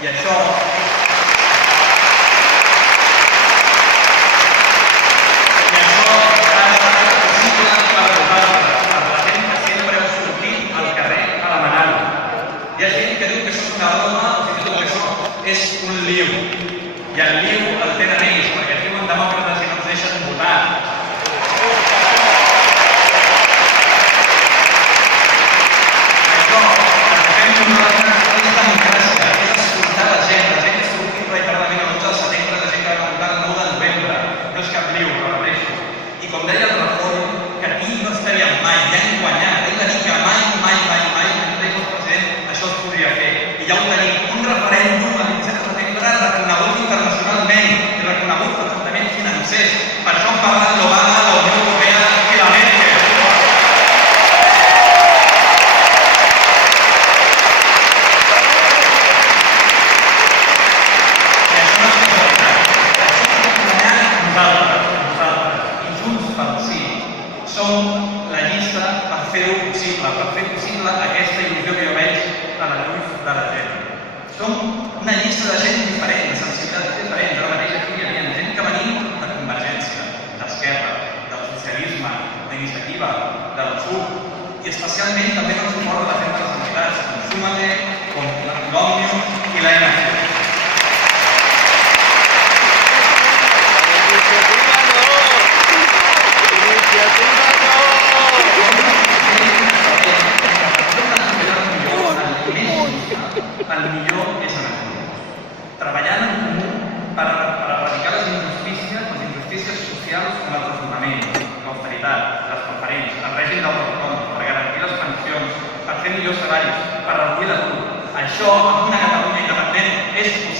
I això ha estat possible per vosaltres, per la gent que sempre heu sortit al carrer a demanar-ho. Hi ha gent que diu que això és una broma o fins i tot que això és un liu. I el liu el tenen ells, perquè es diuen demòcrates i no ens deixen votar. Això, el que fem nosaltres és democràcia, és escoltar la gent que ha sortit reiteradament el 11 de setembre, la gent que va votar el 9 de novembre. No és cap liu, repeteixo. I com deia el Rajoy, que aquí no estaríem mai, ja hem guanyat. Hem de dir que mai, mentre el president, això es podria fer. I ja ho tenim, un referèndum el 27 de setembre reconegut internacionalment i reconegut per tractaments financers. Per això han parlat l'Obama, la Unió Europea i la Merkel. Som la llista per fer-ho possible, per fer possible aquesta il·lusió que jo veig a la llum de la gent. Som una llista de gent diferent, de sensibilitats diferents. Ara mateix aquí hi havia gent que venim de Convergència, d'Esquerra, del socialisme, d'Iniciativa, del PSUV i especialment també del suport de la gent de les entitats, com Súmate, com l'Òmnium i l'ANC. El millor és en comú. Treballant en comú per erradicar les injustícies socials com el desnonament, l'austeritat, les preferents, el règim dels autònoms, per garantir les pensions, per fer millors salaris, per reduir l'atur. Això, en una Catalunya independent, és possible.